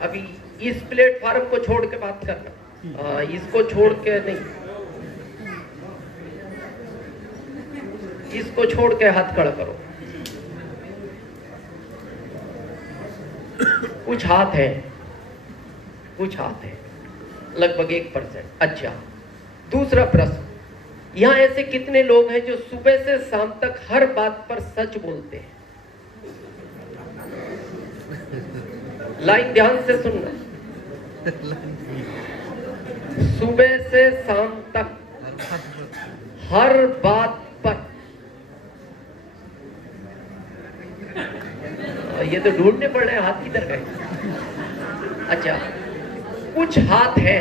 अभी इस प्लेटफार्म को छोड़ के बात करना, इसको छोड़ के नहीं, इसको छोड़ के हाथ खड़ा करो। कुछ हाथ है, कुछ हाथ है, लगभग 1%। अच्छा, दूसरा प्रश्न, यहाँ ऐसे कितने लोग हैं जो सुबह से शाम तक हर बात पर सच बोलते हैं? लाइन ध्यान से सुनना। सुबह से शाम तक हर बात पर, ये तो ढूंढने पड़ रहे हैं हाथ किधर गए। अच्छा, कुछ हाथ है।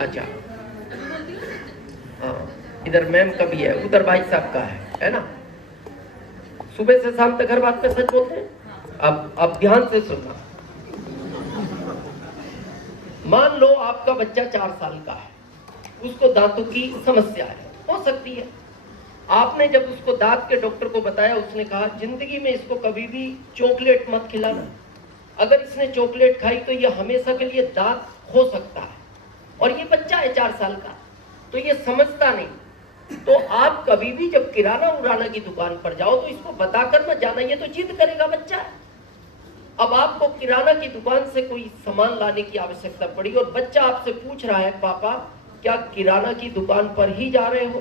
अच्छा, हाँ, इधर मैम का भी है, उधर भाई साहब का है ना। सुबह से शाम तक हर बात पे सच बोलते हैं। अब ध्यान से सुनना। मान लो आपका बच्चा 4 साल का है, उसको दांतों की समस्या है, हो सकती है। आपने जब उसको दांत के डॉक्टर को बताया, उसने कहा जिंदगी में इसको कभी भी चॉकलेट मत खिलाना, अगर इसने चॉकलेट खाई तो ये हमेशा के लिए दांत खो सकता है। और ये बच्चा है 4 साल का, तो ये समझता नहीं। तो आप कभी भी जब किराना उराना की दुकान पर जाओ तो इसको बताकर मत जाना, ये तो जिद करेगा बच्चा। अब आपको किराना की दुकान से कोई सामान लाने की आवश्यकता पड़ी और बच्चा आपसे पूछ रहा है, पापा क्या किराना की दुकान पर ही जा रहे हो?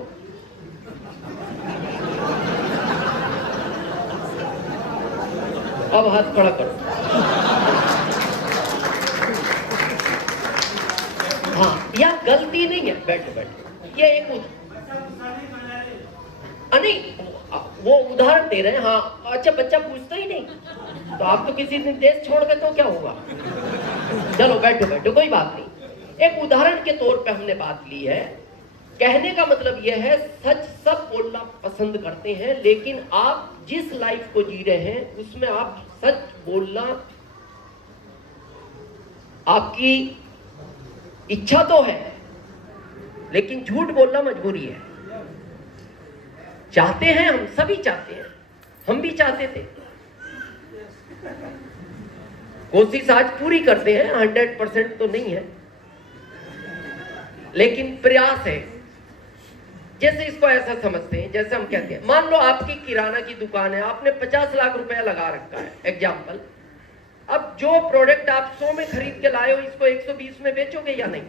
अब हाथ खड़ा करो। हाँ, यह गलती नहीं है, बैठो बैठो, ये एक नहीं, वो उदाहरण दे रहे हैं। हाँ, अच्छा, बच्चा पूछता ही नहीं तो आप तो किसी दिन देश छोड़ गए तो क्या हुआ? चलो बैठो बैठो, कोई बात नहीं। एक उदाहरण के तौर पे हमने बात ली है। कहने का मतलब यह है, सच सब बोलना पसंद करते हैं, लेकिन आप जिस लाइफ को जी रहे हैं उसमें आप सच बोलना आपकी इच्छा तो है, लेकिन झूठ बोलना मजबूरी है। चाहते हैं, हम सभी चाहते हैं, हम भी चाहते थे, कोशिश आज पूरी करते हैं, 100% तो नहीं है, लेकिन प्रयास है। जैसे इसको ऐसा समझते हैं, जैसे हम कहते हैं, मान लो आपकी किराना की दुकान है, आपने 50 लाख रुपया लगा रखा है, एग्जाम्पल। अब जो प्रोडक्ट आप 100 में खरीद के लाए हो, इसको 120 में बेचोगे या नहीं?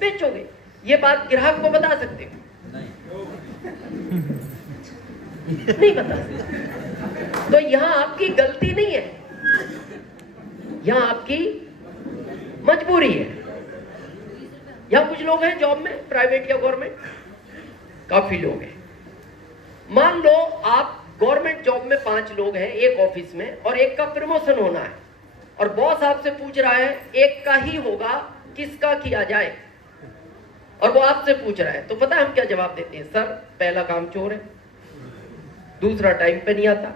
बेचोगे। ये बात ग्राहक को बता सकते हो? नहीं बता सकते। तो यहां आपकी गलती नहीं है, यहां आपकी मजबूरी है। यहां कुछ लोग हैं जॉब में, प्राइवेट या गवर्नमेंट, काफी लोग हैं। मान लो आप गवर्नमेंट जॉब में 5 लोग हैं एक ऑफिस में, और एक का प्रमोशन होना है, और बॉस आपसे पूछ रहा है एक का ही होगा, किसका किया जाए? और वो आपसे पूछ रहा है, तो पता है हम क्या जवाब देते हैं? सर, पहला काम चोर है, दूसरा टाइम पे नहीं आता,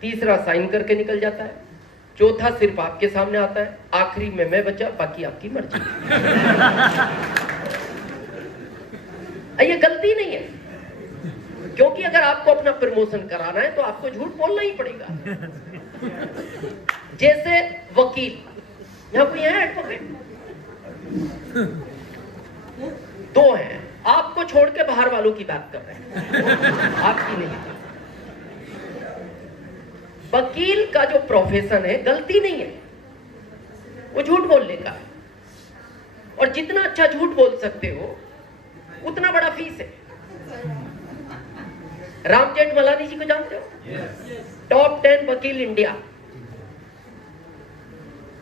तीसरा साइन करके निकल जाता है, चौथा सिर्फ आपके सामने आता है, आखिरी में मैं बचा, बाकी आपकी मर्जी। ये गलती नहीं है, क्योंकि अगर आपको अपना प्रमोशन कराना है तो आपको झूठ बोलना ही पड़ेगा। जैसे वकील, यहां कोई है एडवोकेट? 2 हैं, आपको छोड़ के बाहर वालों की बात कर रहे हैं, आपकी नहीं। वकील का जो प्रोफेशन है, गलती नहीं है, वो झूठ बोलने का है, और जितना अच्छा झूठ बोल सकते हो उतना बड़ा फीस है। राम जेठमलानी जी को जानते हो? टॉप 10 वकील इंडिया।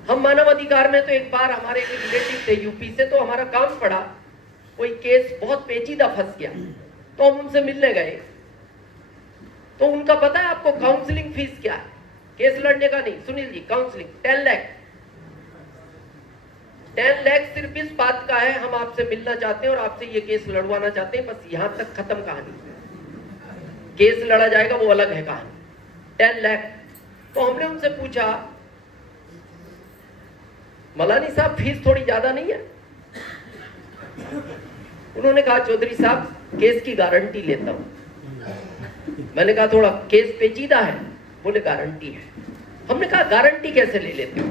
हम मानव अधिकार में तो एक बार हमारे एक रिलेटिव थे यूपी से, तो हमारा काम पड़ा, कोई केस बहुत पेचीदा फंस गया, तो हम उनसे मिलने गए। तो उनका पता है आपको काउंसलिंग फीस क्या है? केस लड़ने का नहीं, सुनील जी, काउंसलिंग 10 लाख। 10 लाख सिर्फ इस बात का है, हम आपसे मिलना चाहते हैं और आपसे ये केस लड़वाना चाहते हैं, बस यहां तक खत्म कहानी। केस लड़ा जाएगा वो अलग है कहानी। 10 लाख। तो हमने उनसे पूछा, मलानी साहब फीस थोड़ी ज्यादा नहीं है? उन्होंने कहा, चौधरी साहब केस की गारंटी लेता हूं। मैंने कहा थोड़ा केस पेचीदा है? बोले गारंटी है। हमने कहा गारंटी कैसे ले लेते हो?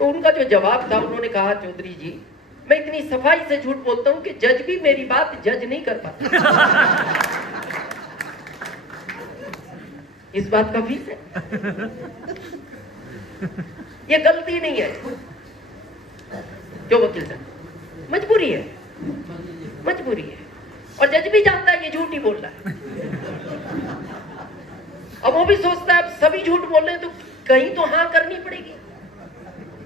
तो उनका जो जवाब था, उन्होंने कहा, चौधरी जी मैं इतनी सफाई से झूठ बोलता हूं कि जज भी मेरी बात जज नहीं कर पाता। इस बात का फीस है। ये गलती नहीं है जो वकील साहब, मजबूरी है, मजबूरी है। और जज भी जानता है ये झूठ ही बोल रहा है। अब वो भी सोचता है अब सभी झूठ बोल रहे हैं तो कहीं तो हाँ करनी पड़ेगी।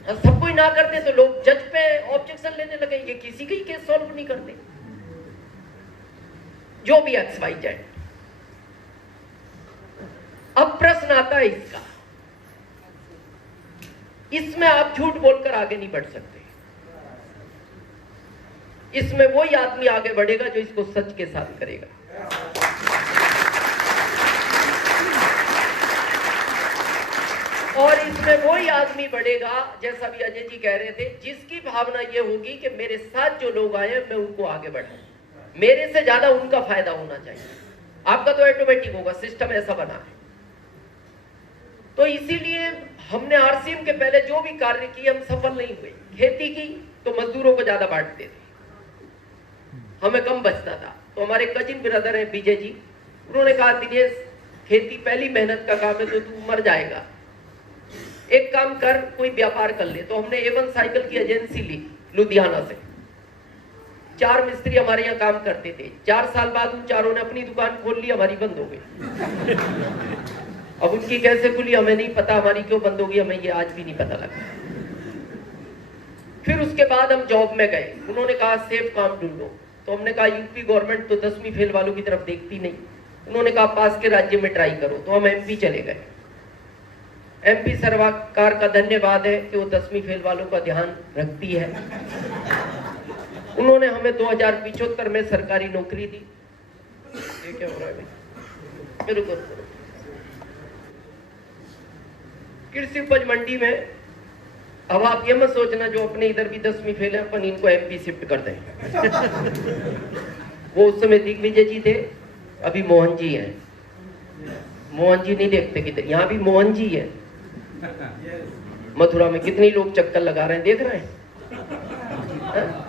सब कोई ना करते तो लोग जज पे ऑब्जेक्शन लेने लगे, ये किसी का ही केस सॉल्व नहीं करते। जो भी एक्स वाई जेड। अब प्रश्न आता है इसका, इसमें आप झूठ बोलकर आगे नहीं बढ़ सकते। इसमें वही आदमी आगे बढ़ेगा जो इसको सच के साथ करेगा। और इसमें वही आदमी बढ़ेगा, जैसा भी अजय जी कह रहे थे, जिसकी भावना ये होगी कि मेरे साथ जो लोग आए मैं उनको आगे बढ़ाऊं, मेरे से ज्यादा उनका फायदा होना चाहिए। आपका तो ऑटोमेटिक होगा, सिस्टम ऐसा बना है। तो इसीलिए हमने आरसीएम के पहले जो भी कार्य किए हम सफल नहीं हुए। खेती की तो मजदूरों को ज्यादा बांटते थे, हमें कम बचता था। तो हमारे कजिन ब्रदर है विजय जी, उन्होंने कहा दिनेश खेती पहली मेहनत का काम है तो तू मर जाएगा, एक काम कर कोई व्यापार कर ले। तो हमने A1 साइकिल की एजेंसी ली लुधियाना से। 4 मिस्त्री हमारे यहाँ काम करते थे। 4 साल बाद उन चारों ने अपनी दुकान खोल ली, हमारी बंद हो गई। अब उनकी कैसे खुली हमें नहीं पता, हमारी क्यों बंद होगी हमें ये आज भी नहीं पता लगा। फिर उसके बाद हम जॉब में गए, उन्होंने कहा सेफ काम ढूंढो। तो हमने कहा यूपी गवर्नमेंट तो 10वीं फेल वालों की तरफ देखती नहीं। उन्होंने कहा पास के राज्य में ट्राई करो। तो हम MP चले गए। MP सरकार का धन्यवाद है कि वो 10वीं फेल वालों का ध्यान रखती है। उन्होंने हमें 2075 में सरकारी नौकरी दी। ये क्या हो रहा है? बिल्कुल कृषि उपज मंडी में। अब आप ये मत सोचना जो अपने इधर भी 10वीं फेल है अपन इनको MP शिफ्ट कर देंगे। वो उस समय दिग्विजय जी थे, अभी मोहन जी हैं। मोहन जी नहीं देखते किधर, यहाँ भी मोहन जी है। मथुरा में कितने लोग चक्कर लगा रहे हैं, देख रहे हैं?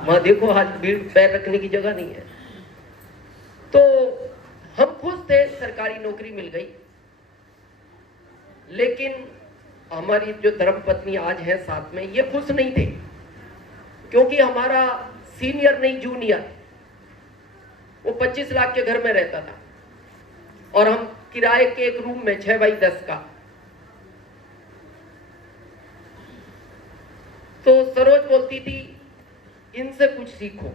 वहां देखो आज भीड़ पैर रखने की जगह नहीं है। तो हम खुश थे, सरकारी नौकरी मिल गई। लेकिन हमारी जो धर्मपत्नी आज है साथ में, ये खुश नहीं थे क्योंकि हमारा सीनियर नहीं जूनियर, वो 25 लाख के घर में रहता था और हम किराए के एक रूम में 6x10 का। तो सरोज बोलती थी इनसे कुछ सीखो।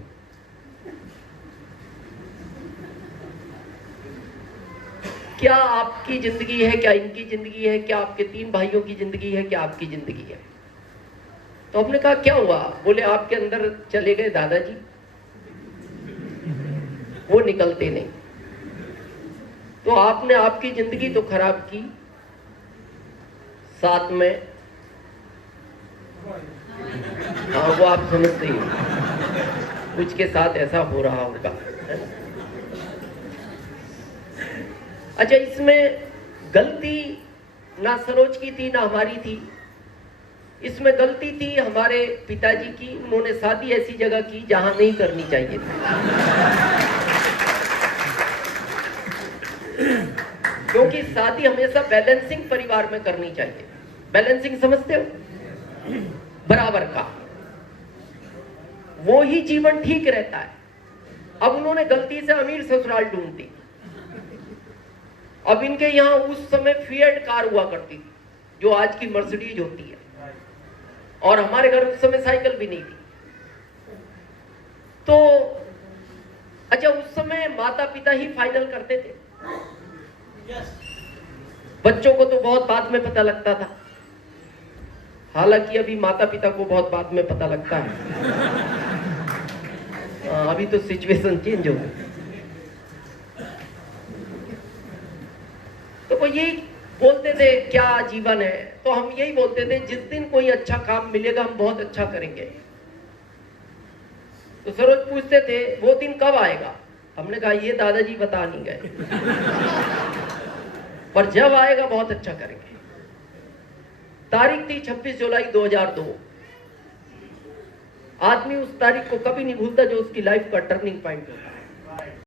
क्या आपकी जिंदगी है, क्या इनकी जिंदगी है, क्या आपके 3 भाइयों की जिंदगी है, क्या आपकी जिंदगी है? तो हमने कहा क्या हुआ? बोले आपके अंदर चले गए दादाजी, वो निकलते नहीं। तो आपने आपकी जिंदगी तो खराब की, साथ में हाँ वो आप समझते ही हो, कुछ के साथ ऐसा हो रहा होगा। अच्छा, इसमें गलती ना सरोज की थी ना हमारी थी, इसमें गलती थी हमारे पिताजी की। उन्होंने शादी ऐसी जगह की जहां नहीं करनी चाहिए थी। क्योंकि शादी हमेशा बैलेंसिंग परिवार में करनी चाहिए। बैलेंसिंग समझते हो? बराबर का, वो ही जीवन ठीक रहता है। अब उन्होंने गलती से अमीर ससुराल ढूंढ दी। अब इनके यहाँ उस समय फिएट कार हुआ करती थी जो आज की मर्सिडीज होती है, और हमारे घर उस समय साइकिल भी नहीं थी। तो अच्छा, उस समय माता पिता ही फाइनल करते थे, बच्चों को तो बहुत बाद में पता लगता था। हालांकि अभी माता पिता को बहुत बाद में पता लगता है। अभी तो सिचुएशन चेंज हो गई। तो वो यही बोलते थे क्या जीवन है, तो हम यही बोलते थे जिस दिन कोई अच्छा काम मिलेगा हम बहुत अच्छा करेंगे। तो सरोज पूछते थे वो दिन कब आएगा? हमने कहा ये दादाजी बता नहीं गए, पर जब आएगा बहुत अच्छा करेंगे। तारीख थी 26 जुलाई 2002। आदमी उस तारीख को कभी नहीं भूलता जो उसकी लाइफ का टर्निंग पॉइंट होता है।